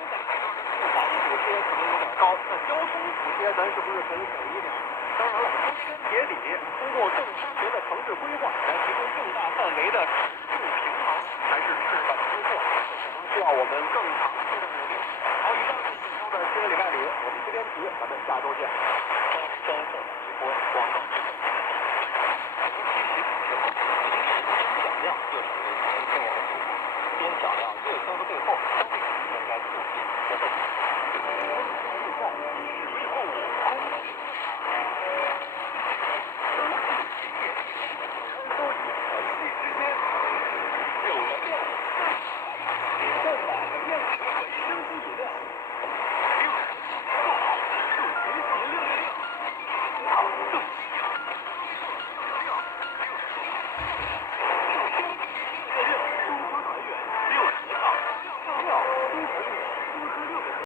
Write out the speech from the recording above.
法补贴可能有点高，那交通补贴咱是不是可以给一点？当然了，归根结底，通过更科学的城市规划来提供更大范围的住平衡，才是治本之策，可能需要我们更长期的努力。好，以上是本周的新闻礼拜里，我是崔天琪，咱们下周见。交通直播广告之后，边角料越成为边角料越增的背后。